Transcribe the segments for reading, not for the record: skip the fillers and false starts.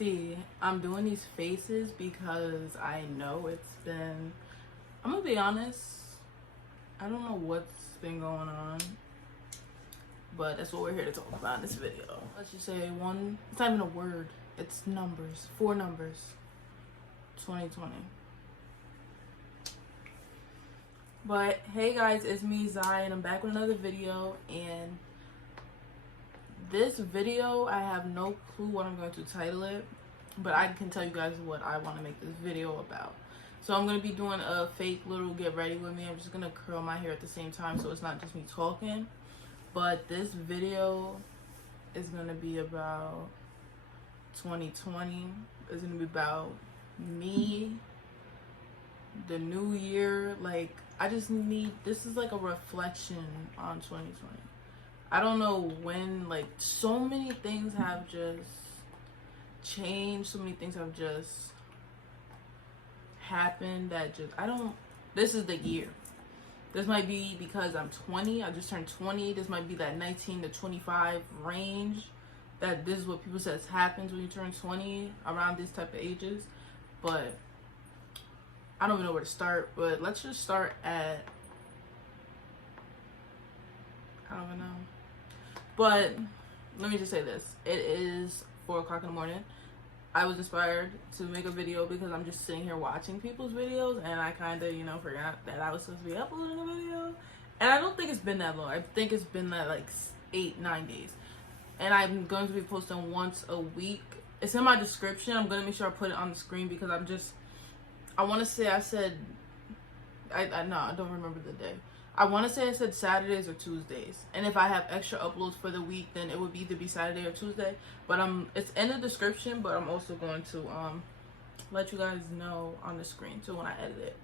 See, I'm doing these faces because I know it's been, I'm gonna be honest, I don't know what's been going on, but that's what we're here to talk about in this video. Let's just say it's not even a word, it's numbers, 4 numbers, 2020. But hey guys, it's me, Zy, and I'm back with another video, and this video, I have no clue what I'm going to title it, but I can tell you guys what I want to make this video about. So I'm going to be doing a fake little get ready with me. I'm just going to curl my hair at the same time so it's not just me talking. But this video is going to be about 2020. It's going to be about me, the new year. Like, this is like a reflection on 2020. I don't know when, like, so many things have just changed, so many things have just happened that this is the year. This might be because I'm 20, I just turned 20. This might be that 19 to 25 range, that this is what people says happens when you turn 20, around this type of ages. But I don't even know where to start, but let's just start at, I don't even know. But let me just say this. It is 4 o'clock in the morning. I was inspired to make a video because I'm just sitting here watching people's videos, and I kind of, forgot that I was supposed to be uploading a video. And I don't think it's been that long. I think it's been like 8-9 days. And I'm going to be posting once a week. It's in my description. I'm going to make sure I put it on the screen because I want to say I said, I don't remember the day. I want to say I said Saturdays or Tuesdays, and if I have extra uploads for the week, then it would either be Saturday or Tuesday. But it's in the description, but I'm also going to let you guys know on the screen too when I edit it.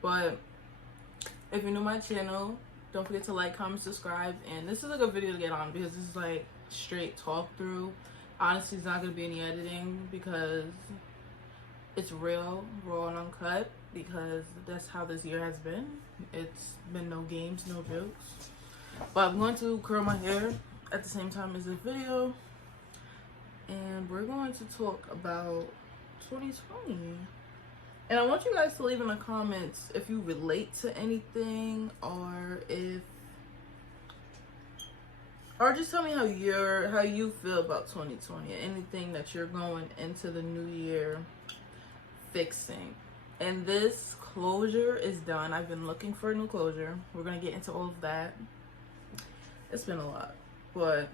But if you're new to my channel, don't forget to like, comment, subscribe. And this is like a video to get on because this is like straight talk through. Honestly, it's not going to be any editing because it's real, raw, and uncut, because that's how this year has been. It's been no games, no jokes. But I'm going to curl my hair at the same time as this video, and we're going to talk about 2020. And I want you guys to leave in the comments if you relate to anything, or just tell me how you feel about 2020, anything that you're going into the new year fixing. And this closure is done. I've been looking for a new closure. We're gonna get into all of that. It's been a lot, but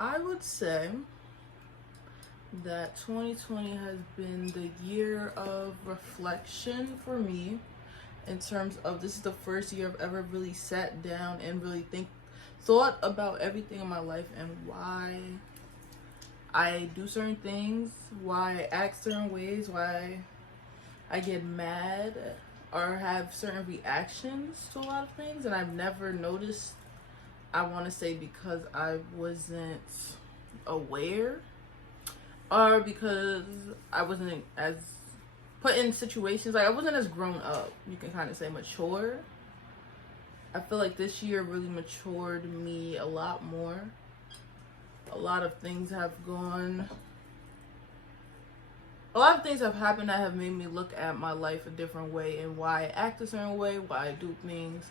I would say that 2020 has been the year of reflection for me, in terms of this is the first year I've ever really sat down and really thought about everything in my life and why I do certain things, why I act certain ways, why I get mad or have certain reactions to a lot of things. And I've never noticed, I want to say, because I wasn't aware, or because I wasn't as put in situations, like I wasn't as grown up, you can kind of say mature. I feel like this year really matured me a lot more. A lot of things have happened that have made me look at my life a different way, and why I act a certain way, why I do things.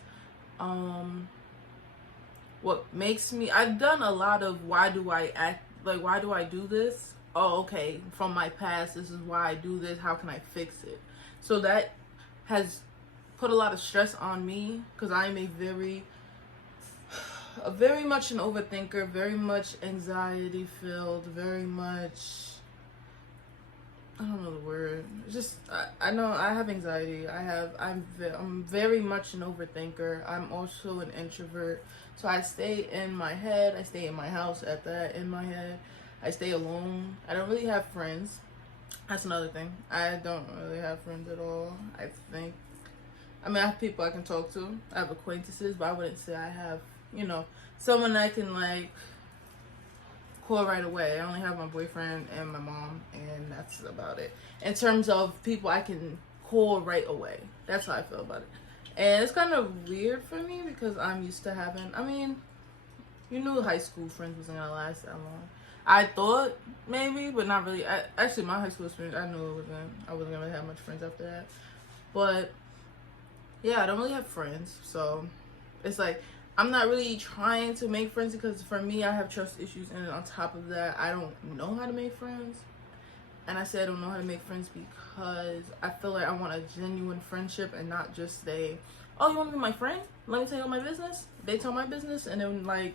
What makes me, I've done a lot of why do I act, like why do I do this? Oh, okay, from my past, this is why I do this, how can I fix it? So that has put a lot of stress on me, because I am very much an overthinker, very much anxiety filled, very much, I don't know the word, just I know I have anxiety. I'm very much an overthinker. I'm also an introvert, so I stay in my head. I stay in my house at that, in my head. I stay alone. I don't really have friends. That's another thing. I don't really have friends at all. I have people I can talk to. I have acquaintances, but I wouldn't say I have, someone I can like call right away. I only have my boyfriend and my mom, and that's about it. In terms of people I can call right away, that's how I feel about it. And it's kind of weird for me because I'm used to having, you knew high school friends wasn't gonna last that long. I thought maybe, but not really. Actually, my high school experience, I knew I wasn't gonna have much friends after that. But yeah, I don't really have friends, so it's like I'm not really trying to make friends because for me, I have trust issues, and on top of that, I don't know how to make friends. And I say I don't know how to make friends because I feel like I want a genuine friendship and not just say, oh, you want to be my friend? Let me tell you my business. They tell my business, and then like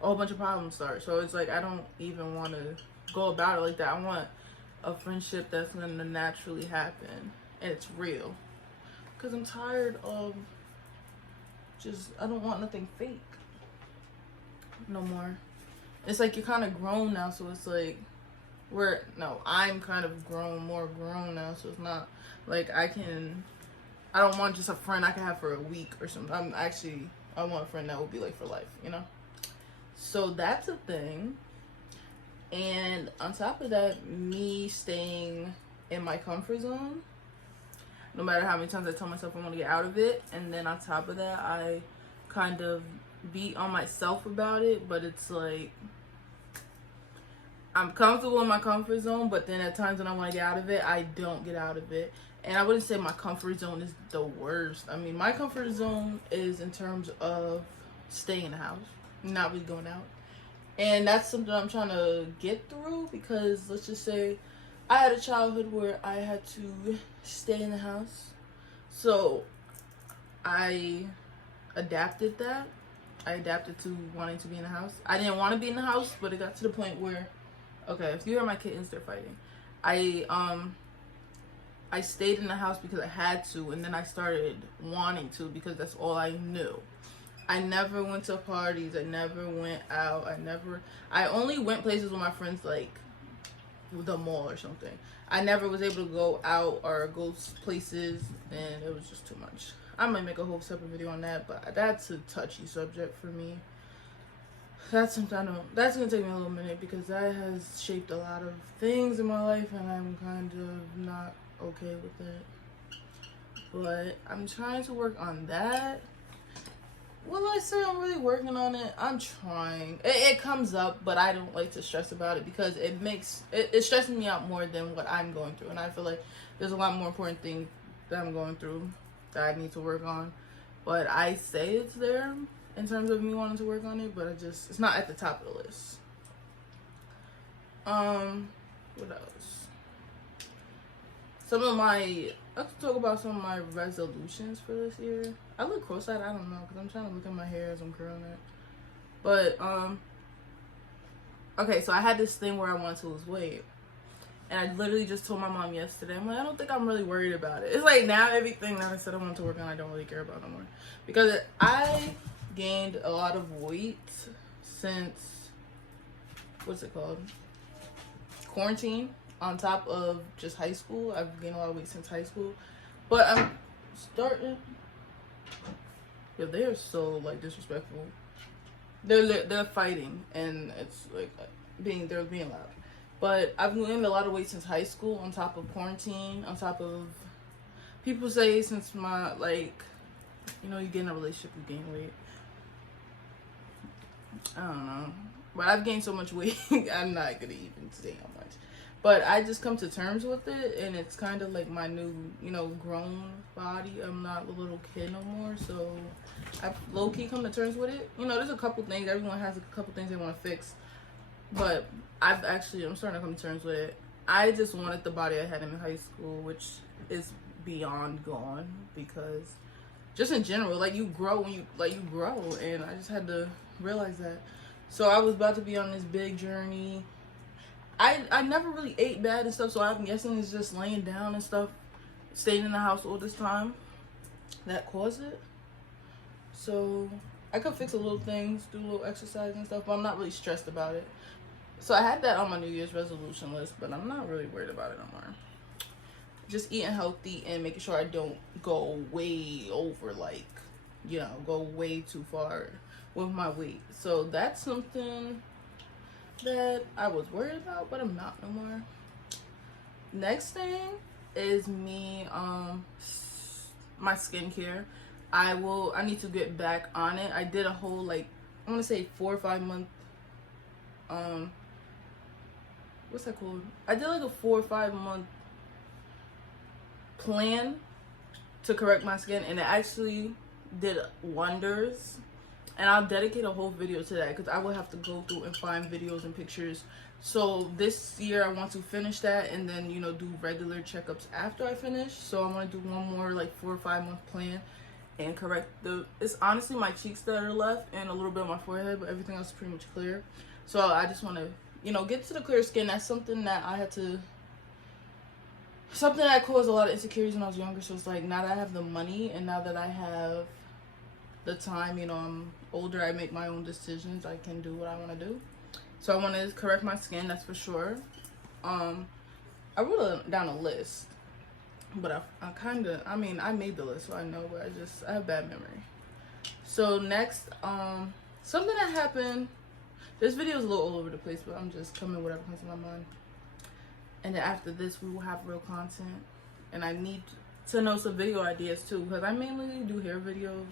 a whole bunch of problems start. So it's like I don't even want to go about it like that. I want a friendship that's going to naturally happen and it's real. Because I'm tired of I don't want nothing fake no more. It's like you're kind of grown now, so it's like I'm kind of more grown now, so it's not like I don't want just a friend I can have for a week or something. I want a friend that will be like for life, you know? So that's a thing. And on top of that, me staying in my comfort zone, no matter how many times I tell myself I want to get out of it. And then on top of that, I kind of beat on myself about it, but it's like I'm comfortable in my comfort zone, but then at times when I want to get out of it, I don't get out of it. And I wouldn't say my comfort zone is the worst. I mean, my comfort zone is in terms of staying in the house, not really going out. And that's something I'm trying to get through because let's just say I had a childhood where I had to stay in the house. So I adapted that. I adapted to wanting to be in the house. I didn't want to be in the house, but it got to the point where, okay, if you hear my kittens, they're fighting. I stayed in the house because I had to, and then I started wanting to because that's all I knew. I never went to parties. I never went out. I only went places with my friends, like the mall or something. I never was able to go out or go places, and it was just too much. I might make a whole separate video on that, but that's a touchy subject for me. That's gonna take me a little minute because that has shaped a lot of things in my life, and I'm kind of not okay with it. But I'm trying to work on that. Well, I say I'm really working on it. I'm trying. It comes up, but I don't like to stress about it because it stresses me out more than what I'm going through. And I feel like there's a lot more important things that I'm going through that I need to work on. But I say it's there in terms of me wanting to work on it, but it's not at the top of the list. What else? Let's talk about some of my resolutions for this year. I look cross-eyed, I don't know, because I'm trying to look at my hair as I'm curling it. But, okay, so I had this thing where I wanted to lose weight. And I literally just told my mom yesterday, I'm like, I don't think I'm really worried about it. It's like now everything that I said I wanted to work on, I don't really care about no more. Because I gained a lot of weight since, what's it called? Quarantine. On top of just high school. I've gained a lot of weight since high school. But I'm starting... Yeah, they are so, like, disrespectful. They're fighting, and it's, like, they're being loud. But I've gained a lot of weight since high school, on top of quarantine, on top of... People say since my, like... You know, you get in a relationship, you gain weight. I don't know. But I've gained so much weight, I'm not gonna even say how much. But I just come to terms with it, and it's kind of like my new, grown body. I'm not a little kid no more, so I've low-key come to terms with it. There's a couple things. Everyone has a couple things they want to fix. But I'm starting to come to terms with it. I just wanted the body I had in high school, which is beyond gone, because just in general, like, you grow when you grow, and I just had to realize that. So I was about to be on this big journey. I never really ate bad and stuff, so I'm guessing it's just laying down and stuff, staying in the house all this time that caused it. So I could fix a little things, do a little exercise and stuff, but I'm not really stressed about it. So I had that on my New Year's resolution list, but I'm not really worried about it no more. Just eating healthy and making sure I don't go way over, like, go way too far with my weight. So that's something that I was worried about, but I'm not no more. Next thing is me, my skincare. I need to get back on it. I did a whole, like, I want to say 4 or 5 month what's that called? I did like a 4 or 5 month plan to correct my skin, and it actually did wonders. And I'll dedicate a whole video to that because I will have to go through and find videos and pictures. So this year I want to finish that, and then, you know, do regular checkups after I finish. So I want to do one more like 4 or 5 month plan and correct it's honestly my cheeks that are left and a little bit of my forehead, but everything else is pretty much clear. So I just want to, you know, get to the clear skin. That's something that I had to, something that caused a lot of insecurities when I was younger. So it's like, now that I have the money and now that I have the time, you know, I'm older, I make my own decisions, I can do what I want to do. So I want to correct my skin, that's for sure. I wrote down a list, but I mean, I made the list, so I know, but I have bad memory. So next, something that happened, this video is a little all over the place, but I'm just coming with whatever comes to my mind. And then after this, we will have real content, and I need to know some video ideas too, because I mainly do hair videos,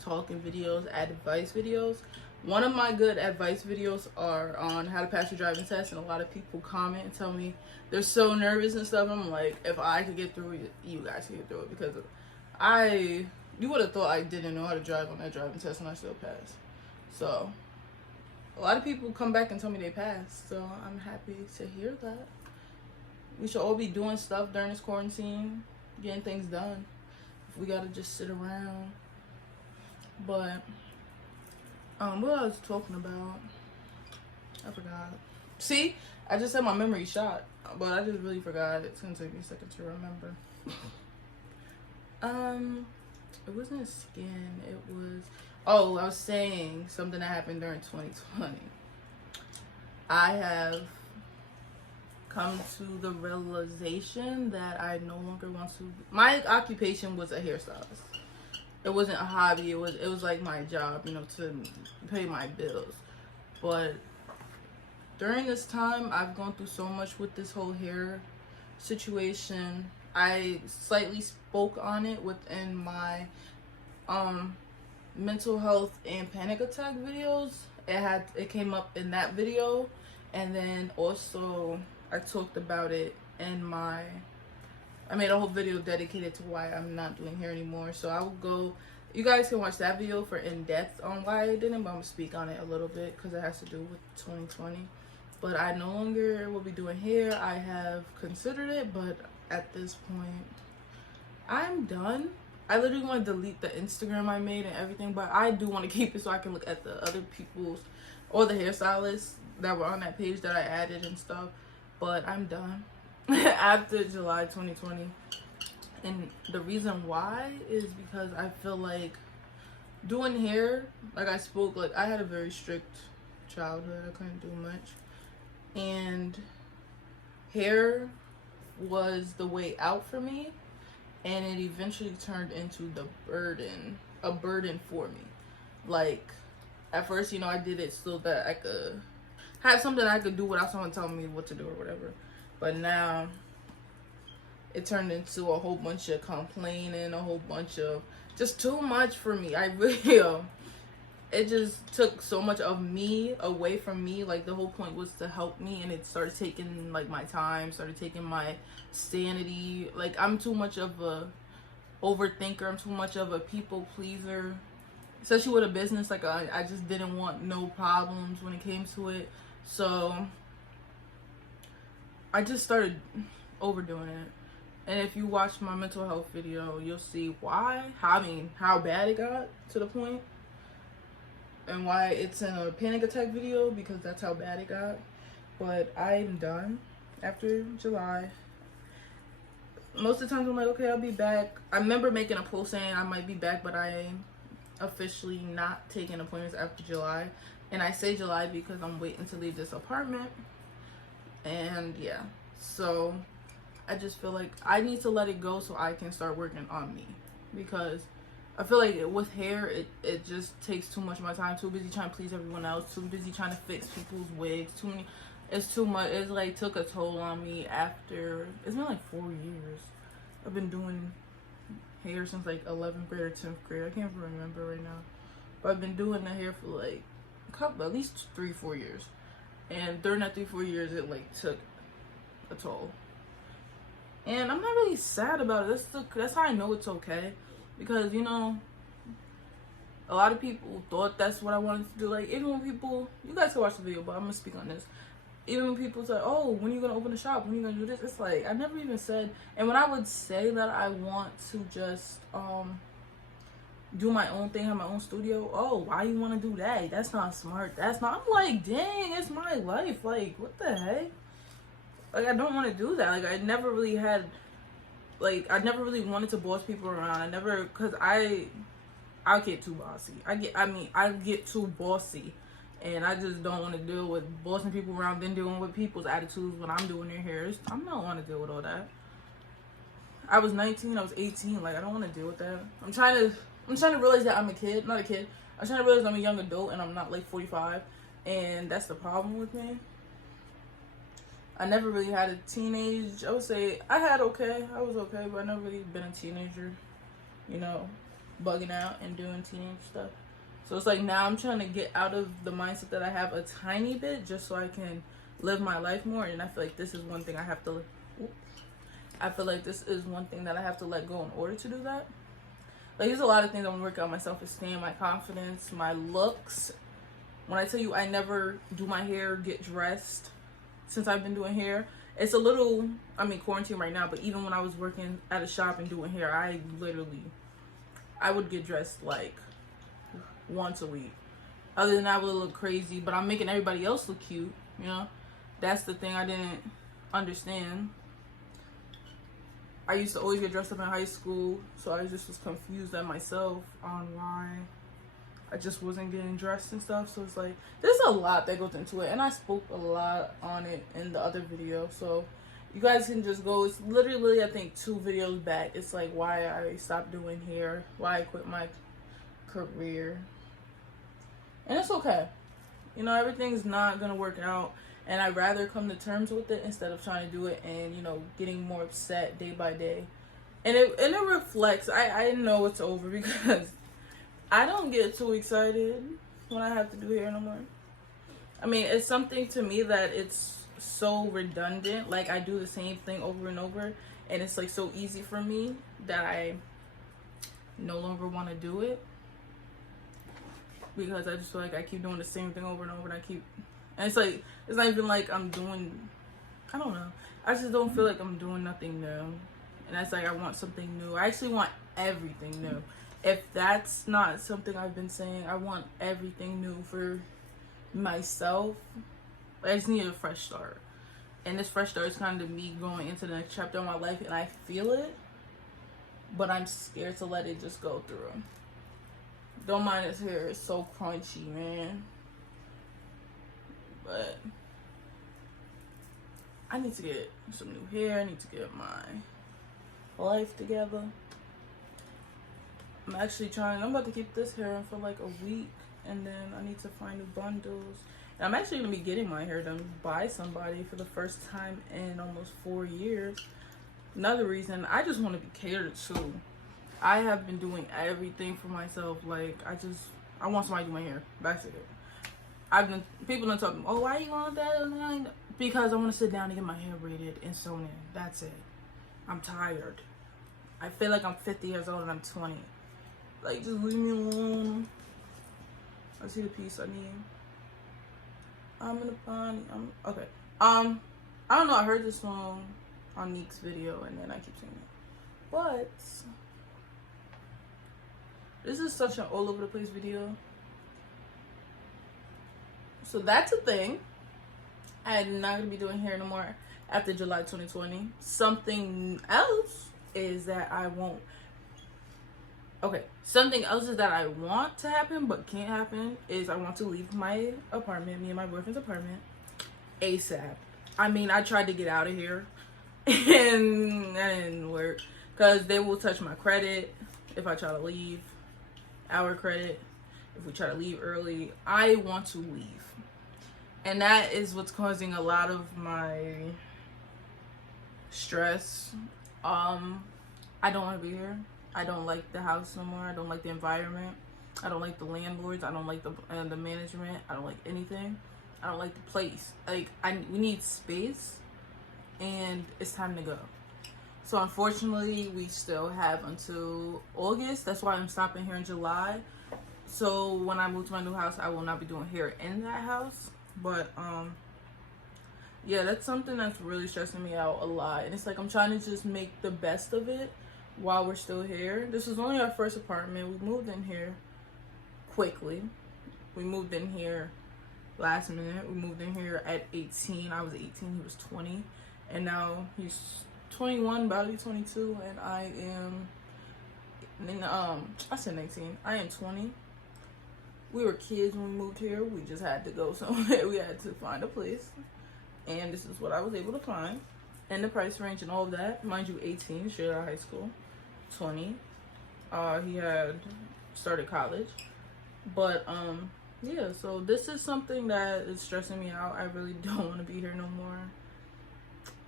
talking videos, advice videos. One of my good advice videos are on how to pass your driving test, and a lot of people comment and tell me they're so nervous and stuff. I'm like, if I could get through it, you guys can get through it, because you would have thought I didn't know how to drive on that driving test and I still passed. So a lot of people come back and tell me they passed, so I'm happy to hear that. We should all be doing stuff during this quarantine, getting things done. If we gotta just sit around. But what I was talking about, I forgot. See, I just had my memory shot, but I just really forgot. It's gonna take me a second to remember. It wasn't skin, it was, oh, I was saying something that happened during 2020. I have come to the realization that I no longer want to, my occupation was a hairstylist. It wasn't a hobby, it was like my job, you know, to pay my bills. But during this time, I've gone through so much with this whole hair situation. I slightly spoke on it within my mental health and panic attack videos. It came up in that video, and then also I talked about it in I made a whole video dedicated to why I'm not doing hair anymore. So I will go, you guys can watch that video for in-depth on why I didn't, but I'm gonna speak on it a little bit because it has to do with 2020. But I no longer will be doing hair. I have considered it, but at this point, I'm done. I literally want to delete the Instagram I made and everything, but I do want to keep it so I can look at the other people's, or the hairstylists that were on that page that I added and stuff. But I'm done after July 2020. And the reason why is because I feel like doing hair, like I spoke, like I had a very strict childhood. I couldn't do much. And hair was the way out for me. And it eventually turned into a burden for me. Like, at first, you know, I did it so that I could have something I could do without someone telling me what to do or whatever. But now, it turned into a whole bunch of complaining, a whole bunch of just too much for me. I really, it just took so much of me away from me. Like, the whole point was to help me, and it started taking, like, my time, started taking my sanity. Like, I'm too much of a overthinker. I'm too much of a people pleaser, especially with a business. Like, I just didn't want no problems when it came to it. So I just started overdoing it. And if you watch my mental health video, you'll see why, how bad it got to the point, and why it's in a panic attack video, because that's how bad it got. But I'm done after July. Most of the times I'm like, okay, I'll be back. I remember making a post saying I might be back, but I'm officially not taking appointments after July. And I say July because I'm waiting to leave this apartment. And yeah, so I just feel like I need to let it go so I can start working on me, because I feel like with hair, it just takes too much of my time. Too busy trying to please everyone else. Too busy trying to fix people's wigs. It's too much. It's like took a toll on me after, it's been like 4 years. I've been doing hair since like 11th grade or 10th grade. I can't even remember right now. But I've been doing the hair for like at least 3-4 years. And during that 3-4 years, it like took a toll. And I'm not really sad about it. That's how I know it's okay, because you know, a lot of people thought that's what I wanted to do. Like, even when people, you guys can watch the video, but I'm gonna speak on this. Even when people say, oh, when are you gonna open a shop? When are you gonna do this? It's like, I never even said. And when I would say that I want to just do my own thing, have my own studio, oh, why you want to do that? That's not smart. That's not. I'm like, dang, it's my life. Like, what the heck? Like, I don't want to do that. Like, I never really had, like, I never really wanted to boss people around. I never, because I get too bossy. I get too bossy. And I just don't want to deal with bossing people around, then dealing with people's attitudes when I'm doing their hair. I don't want to deal with all that. I was 19, I was 18. Like, I don't want to deal with that. I'm trying to realize that I'm a kid, not a kid. I'm trying to realize I'm a young adult and I'm not like 45. And that's the problem with me. I never really had a teenage, I would say, I was okay, but I never really been a teenager, you know, bugging out and doing teenage stuff. So it's like now I'm trying to get out of the mindset that I have a tiny bit just so I can live my life more. And I feel like this is one thing I have to, let go in order to do that. Like, there's a lot of things I'm working on: my self-esteem, my confidence, my looks. When I tell you I never do my hair, get dressed since I've been doing hair, it's a little, I mean, quarantine right now, but even when I was working at a shop and doing hair, I would get dressed like once a week. Other than that, I would look crazy, but I'm making everybody else look cute, you know? That's the thing I didn't understand. I used to always get dressed up in high school, so I just was confused at myself on why I just wasn't getting dressed and stuff. So it's like, there's a lot that goes into it, and I spoke a lot on it in the other video, so you guys can just go. It's literally, I think, 2 videos back. It's like why I stopped doing hair, why I quit my career. And it's okay, you know, everything's not gonna work out, and I'd rather come to terms with it instead of trying to do it and, you know, getting more upset day by day. And it reflects. I know it's over because I don't get too excited when I have to do hair no more. I mean, it's something to me that it's so redundant. Like, I do the same thing over and over, and it's like so easy for me that I no longer want to do it, because I just feel like I keep doing the same thing over and over, and it's like, it's not even like I'm doing, I don't know, I just don't feel like I'm doing nothing new. And that's like, I want something new. I actually want everything new. If that's not something I've been saying, I want everything new for myself. I just need a fresh start. And this fresh start is kind of me going into the next chapter of my life, and I feel it, but I'm scared to let it just go through. Don't mind his hair, it's so crunchy, man. But I need to get some new hair. I need to get my life together. I'm actually I'm about to keep this hair in for like a week, and then I need to find new bundles. And I'm actually gonna be getting my hair done by somebody for the first time in almost 4 years. Another reason, I just want to be catered to. I have been doing everything for myself. Like, I want somebody to do my hair. That's it. People don't tell me, oh, why you want that? Because I want to sit down and get my hair braided and sewn in. That's it. I'm tired. I feel like I'm 50 years old and I'm 20. Like, just leave me alone. I see the piece I need. I'm in a bunny. Okay. I don't know. I heard this song on Neek's video, and then I keep singing it. But this is such an all over the place video. So that's a thing. I'm not gonna be doing hair no more after July 2020. Something else is that I won't. Okay, something else is that I want to happen but can't happen is I want to leave my apartment, me and my boyfriend's apartment, ASAP. I mean, I tried to get out of here and that didn't work because they will touch my credit if I try to leave, our credit if we try to leave early. I want to leave, and that is what's causing a lot of my stress. I don't want to be here. I don't like the house no more. I don't like the environment. I don't like the landlords. I don't like the management. I don't like anything. I don't like the place. Like, we need space, and it's time to go. So unfortunately, we still have until August. That's why I'm stopping here in July. So when I move to my new house, I will not be doing hair in that house. But yeah, that's something that's really stressing me out a lot. And it's like I'm trying to just make the best of it while we're still here. This was only our first apartment. We moved in here quickly. We moved in here last minute. We moved in here at 18. I was 18, he was 20. And now he's 21, about to be 22, and I am I said 19. I am 20. We were kids when we moved here. We just had to go somewhere. We had to find a place. And this is what I was able to find. And the price range and all of that. Mind you, 18, straight out of high school. 20. He had started college. But yeah, so this is something that is stressing me out. I really don't want to be here no more.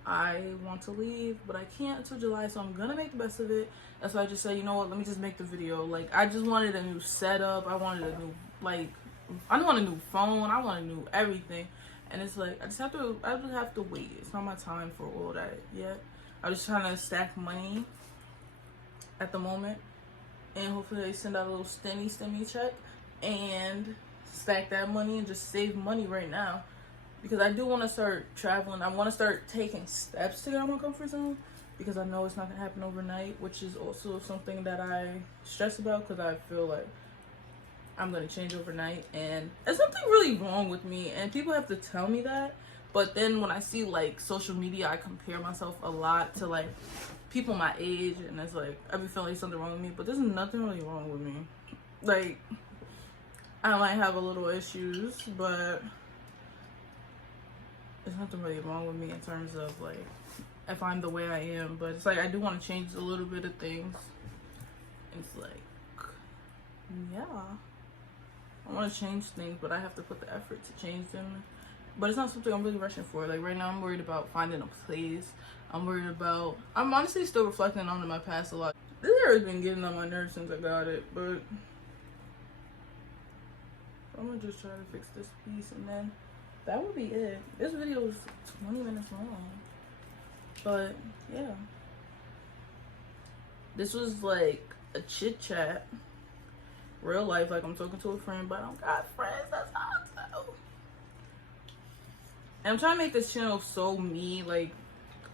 I want to leave, but I can't until July, so I'm gonna make the best of it. That's why I just said, you know what, let me just make the video. Like, I just wanted a new setup. I wanted a new, like, I want a new phone. I want a new everything. And it's like, I just have to wait. It's not my time for all that yet. I'm just trying to stack money at the moment. And hopefully they send out a little stimmy check and stack that money and just save money right now. Because I do want to start traveling. I want to start taking steps to get out of my comfort zone. Because I know it's not going to happen overnight. Which is also something that I stress about. Because I feel like I'm going to change overnight. And there's something really wrong with me. And people have to tell me that. But then when I see like social media, I compare myself a lot to like people my age. And it's like, I be feeling like something wrong with me. But there's nothing really wrong with me. Like, I might have a little issues. But there's nothing really wrong with me in terms of like if I'm the way I am, but it's like I do want to change a little bit of things. It's like, yeah, I want to change things, but I have to put the effort to change them. But it's not something I'm really rushing for. Like right now, I'm worried about finding a place. I'm honestly still reflecting on my past a lot. This hair has been getting on my nerves since I got it, but I'm gonna just try to fix this piece and then that would be it. This video is 20 minutes long. But, yeah. This was like a chit chat. Real life, like I'm talking to a friend, but I don't got friends. That's how I tell. And I'm trying to make this channel so me. Like,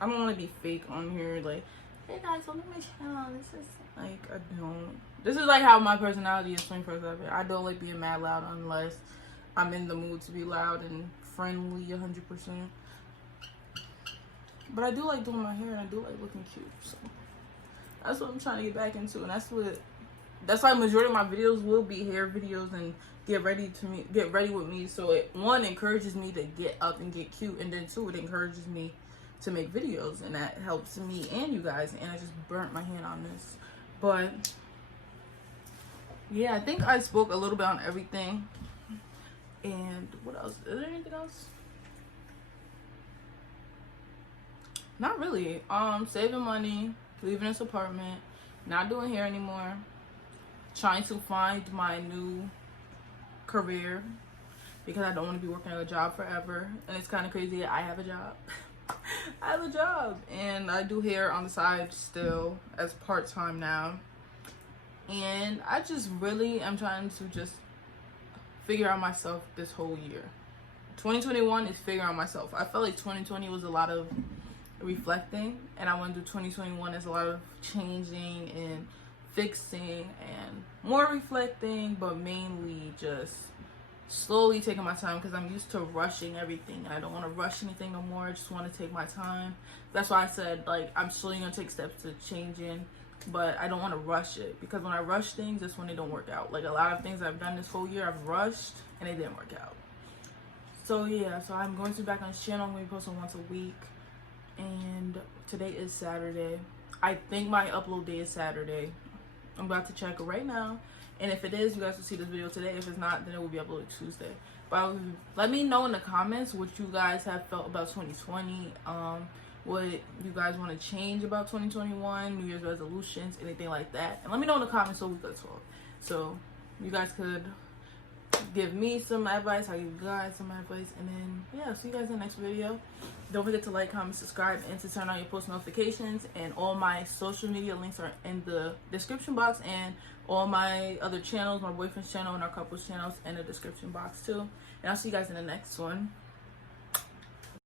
I don't want to be fake on here. Like, hey guys, welcome to my channel. This is like, I don't. This is like how my personality is 24/7. I don't like being mad loud unless I'm in the mood to be loud and friendly 100%. But I do like doing my hair and I do like looking cute, so that's what I'm trying to get back into. And that's why majority of my videos will be hair videos and get ready with me. So it, one, encourages me to get up and get cute, and then two, it encourages me to make videos, and that helps me and you guys. And I just burnt my hand on this, but yeah, I think I spoke a little bit on everything. And what else? Is there anything else? Not really. Saving money, leaving this apartment, not doing hair anymore, trying to find my new career because I don't want to be working at a job forever. And it's kind of crazy. I have a job. I have a job, and I do hair on the side still as part-time now. And I just really am trying to just figure out myself this whole year. 2021 is figuring out myself. I felt like 2020 was a lot of reflecting, and I want to do 2021 as a lot of changing and fixing and more reflecting, but mainly just slowly taking my time because I'm used to rushing everything. I don't want to rush anything no more. I just want to take my time. That's why I said, like, I'm slowly going to take steps to changing, but I don't want to rush it because when I rush things, that's when they don't work out. Like, a lot of things I've done this whole year, I've rushed and it didn't work out. So yeah, so I'm going to be back on this channel. I'm going to be posting once a week, and today is Saturday. I think my upload day is Saturday. I'm about to check it right now, and if it is, you guys will see this video today. If it's not, then it will be uploaded Tuesday. But let me know in the comments what you guys have felt about 2020, what you guys want to change about 2021, New Year's resolutions, anything like that. And let me know in the comments so we could talk. So you guys could give me some advice, I'll give you guys some advice, and then yeah, see you guys in the next video. Don't forget to like, comment, subscribe, and to turn on your post notifications. And all my social media links are in the description box, and all my other channels, my boyfriend's channel and our couple's channels, in the description box too. And I'll see you guys in the next one.